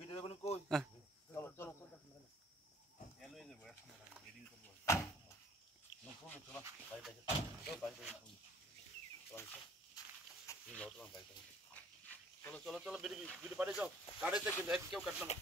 ভিডিও কোন কই চলো চলো চলো এলো এই যে বয়স মিটিং করব নো ফোন চলো বাইরে চলো বাইরে চলো চলো চলো ভিডিও পাঠিয়ে যাও কাটেছে কিন্তু এক কেউ কাটলো না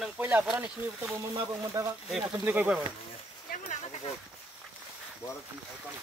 Nang पहिला बरा नि सिमी त मनमा मन्दा ए प्रथम दे कोइ भयो बरा की icon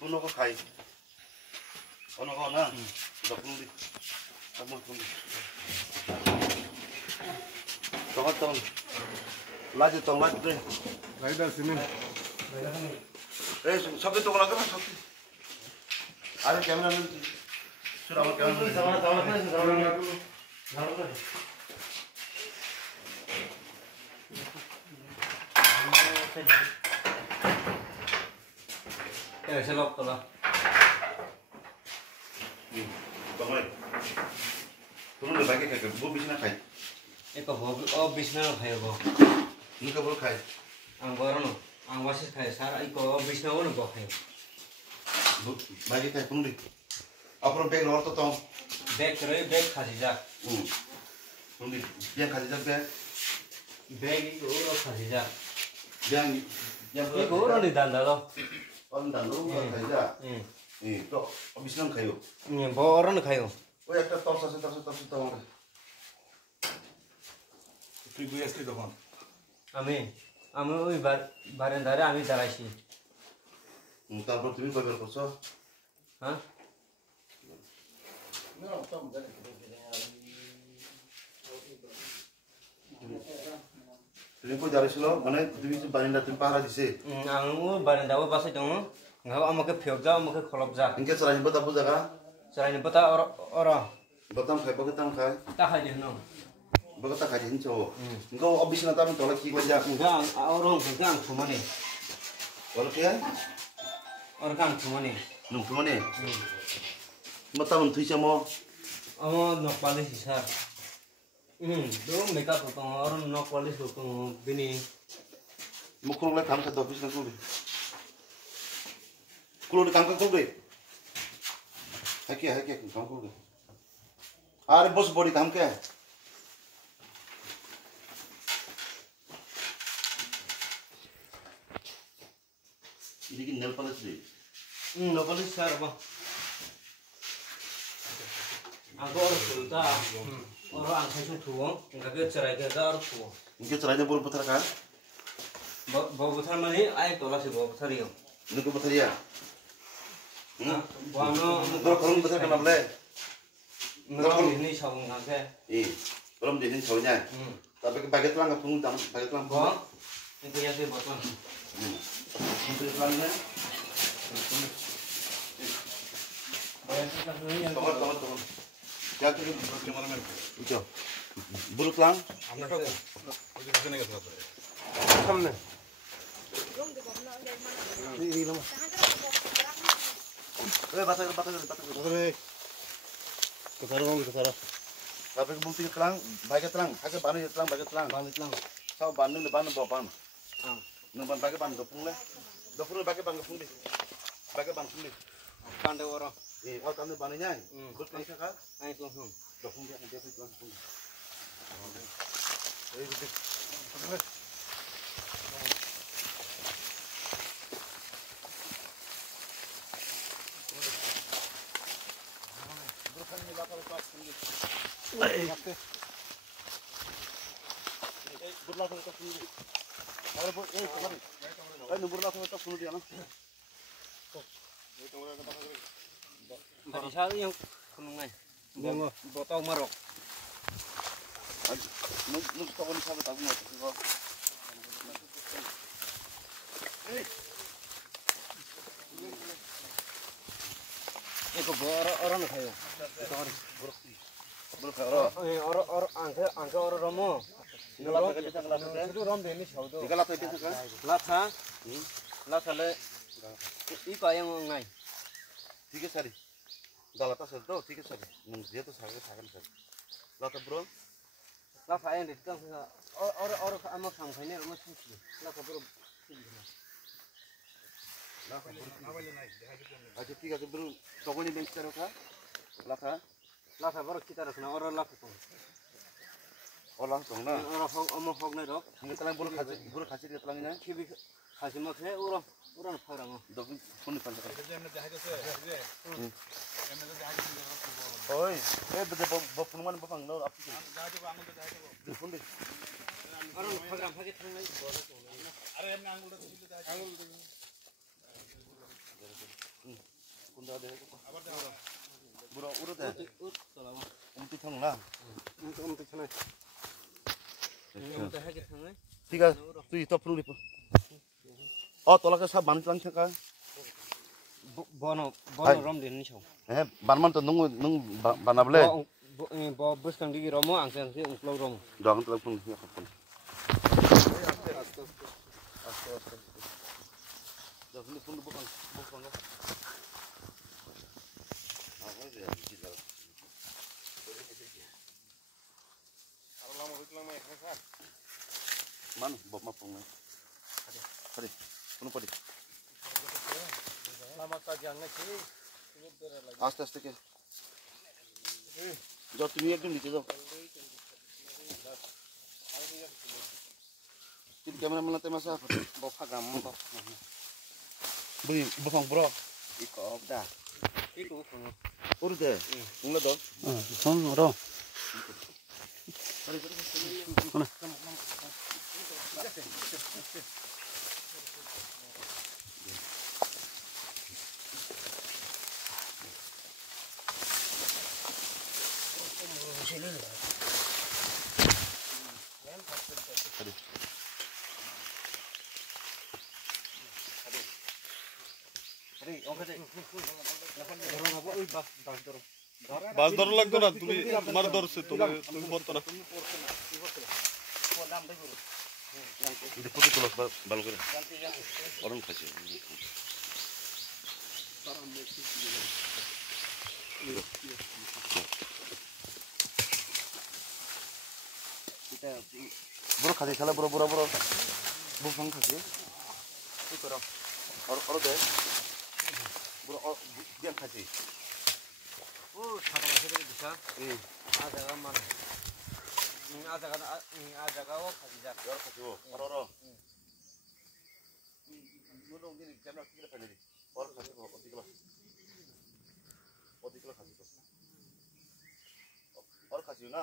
Uno ko kai. Ono ko na. Dokun di. Kamu kun. Tong tong. Laju tong laju deh. Lagi dah sini. Sabtu tong lagi mas sabtu. Ada kamera nanti. Sudah mau kamera. Sama. Eh, selok tu lah. Banglai. Turun le bagi kai. Bo bisna khai. Eko bo bisna khai bo. Ni ka bo khai. Ang baron, ang wasis khai. Sara eko bisna bo bo khai. Bo bagi kai turun di. Apron bag lor to tong. Bag kere bag khasi jak. Turun di. Yang khasi jak bag. Bag itu orang khasi jak. Yang Eko orang di dalam lo. Orang dalam lu khai ja. To bisna khayo. Ni bo orang khayo. ওই একটা টস আছে তো আমাদের তুই কই আসলি তখন আমি ওই বারান্দারে আমি দাঁড়াইছি তারপর তুমি কই বের করছো হ্যাঁ তুমি কই দাঁড়াইছিল মানে তুমি বারান্দা তুমি পাহারা দিছে আমি বারান্দাও বাসাই দङ ngaw আমাকে ফেউজা আমাকে খলবজা ইনকে চরাইনি বতা বুঝাগা Selain beta orang batam khai tak aja no. Bagus tak kaji hinco. Engkau abis nanti kami tolak kiki aja. Enggak, orang enggak cuma nih. Tolak ya? Orang cuma nih. Nung cuma nih. Mata nung tuh sama. Oh, nok palis sisa. Dong makeup potong orang nok palis potong bini. Mau kurang lagi kamu satu abis nanti. Kulo di kamu kurang deh. Haki kamu kurang deh. Are bos body kamu ke? Ini kan nail polish deh. Nok palis sar apa? Aku orang sulta. Orang angkat itu tuang, enggak ke cerai ke orang tuang. Ini caranya baru putar kan? Bawa besar mana ni? Air tolak sih bawa besar yo. Ini kau putar ya? Bano, Kalau kamu putar kenapa le? ngerong ini sabung ngake. Belum di sini soalnya. Tapi baget lang kapung tang, baget lang Bang, itu ya sih botol. Baget lang na. Bayar kita sendiri yang. Tunggu. Ya tuh gimana men? Itu. Buruk lang. Samne. Ini lama. Batas. Kesara. Tapi kebukti telang, baget lang. Agak banu telang, baget lang. Balik lang. Sao banu le banu bawa pan. Ah. Nang ban baget ban dopung le. Dopung baget ban dopung le. Baget ban dopung le. Kande orang. Au tamne banu nya. Buruk lang ka. Air langsung. Dopung dia langsung. Tadi saya yang kunungan. Botol marok. Eko orang kayo. Orang angke orang romo. Itu rom deni saudo. Latha le. Ipa yang ngai. Tiga sari. Dalata serto tiga sari. Nung dia tuh sagan sari. Lata bro. Latha yang di tang orang amak sangkainya rumah sini. Latha bro. Aja tiga bro. Tokonya bench taruh kah? Latha bro kita rasanya orang latha tuh. Langsung na. Orang amak hok nih dok. Ini telang buru kasih dia telangnya. Kibi kasih maksudnya orang farang. Dok pun di pantai. Oi, beda penuman bapang no apa sih? Di pun di. Orang program pakai tangan itu. Kunda ada. Buru urut ya. Selama. Untuk thang lah. Untuk sana. Yang pakai tangan. Tiga, tu itu perlu lipat. Oh, tolak ke sab ban telang cakap. Bono rom deni sau. Banman tu nung banable. Bo bus kan di romo angsen si umplo romo. Jangan telepon ya kapan. Jangan telepon bukan. Apa dia kita. Mana bawa mapung ni? Padi, penuh padi. Lama tajangnya sih. Aste ke. Jauh tu ni ekdom di jauh. Ini kamera mana masa? Bawa program bawa. Beri, bapang bro. Ikop dah. Itu pun. Urut deh. Mula dong. Son ro. Mana? Hari, orang kata. Orang apa? Bah, dorong. বাস ধরা লাগতো না, তুমি আমার ধরছে, তুমি বলতো না। ফটো তোলো ভালো করে, অরণ খাইছে। বড় খাসি খেলা, বড় বড় বড় বুফাং খাসি কি করো আর দে বড় বিয়ান খাসি ও সাদা মাছের দিশা আজাগা মান আজাগাও খাবি যা আর খাসি ও আর নুনো গিনি ক্যামেরা কি করে ফেলে আর খাসি ও অধিকলা খাসি তো আর খাসি না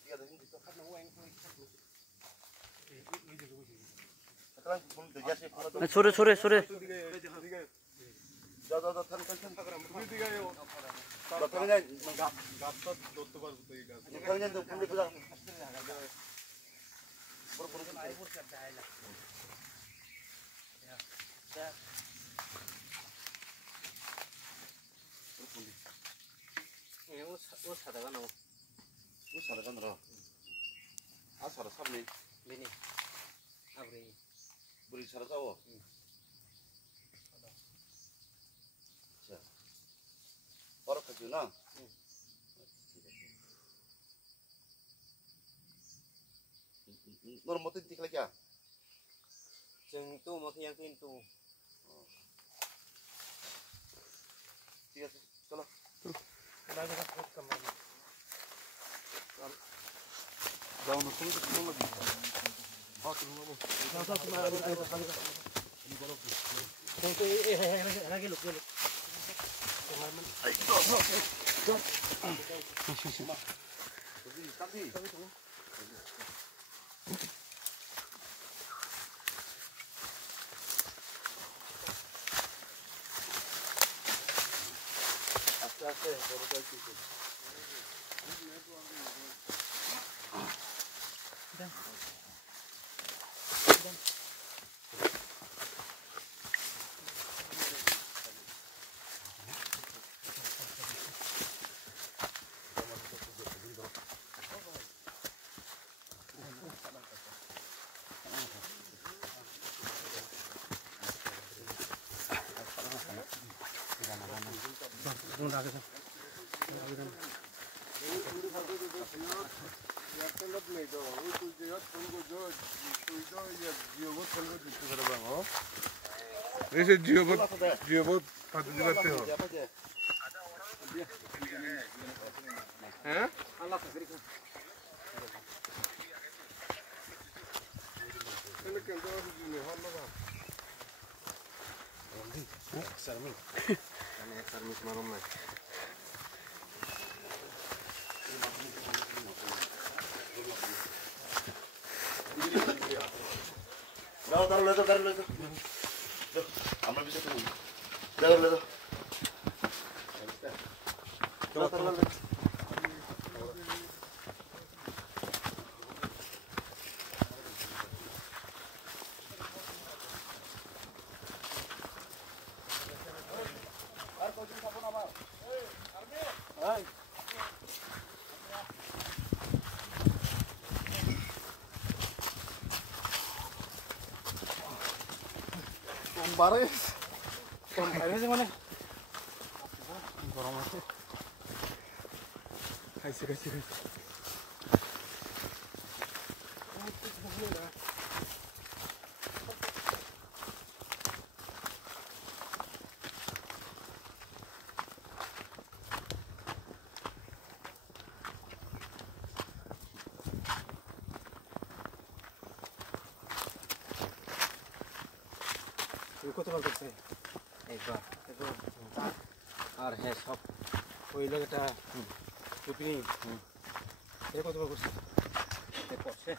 ঠিক আছে কিন্তু তো খানা ওয়াইন করে খাসি এটা কোন দিকে আসে সরে সরে সরে যাও যাও থাম থাম থাম তুমি দিকে যাও তুমি না গাছটা ধরতে পারবো তো এই গাছ তুমি না তুমি বুঝা বড় বড় আই বড় করতে আইলা ও সাদা গানো ও সারা কান র আ সারা সামনে বেনি আবরে বুড়ি সারা যাও আচ্ছা বড় খাজু না নর মতে দিখলা কি जों तो मखिया किन्तु ঠিক আছে চলো যাও না তুমি তো চলো না আস্তে আস্তে বড় কয়েকটি Ese jiobot pati dibatte ho. Hein? Allah takdir kan Seni kendi ağzını hallala. sarmi ane sarmi marum na যাও তার লয়ে যাও আমরা বিশেষ করি যাও লয়ে যাও চলো তার লয়ে আর কত খাবো না বাবা এই আরবি এই বাইরে মানে গরম আছে খাইছে খাইছে খাইছে কতবার করছে একবার আর হ্যাঁ সব ওই লোকটা টুপি এ কতবার করছে করছে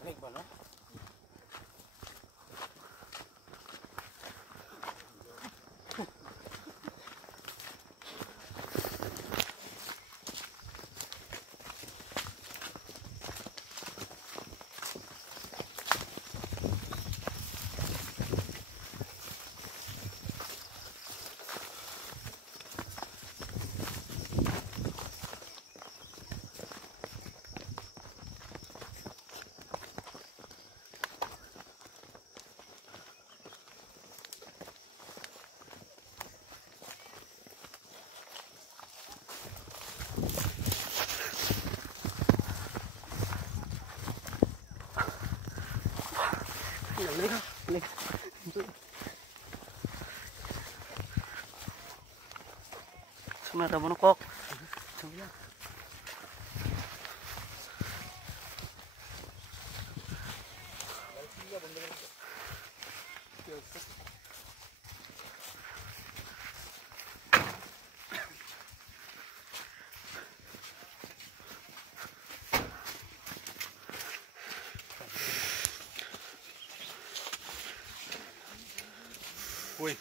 অনেকবার না paling. Semara mo kok. Woi.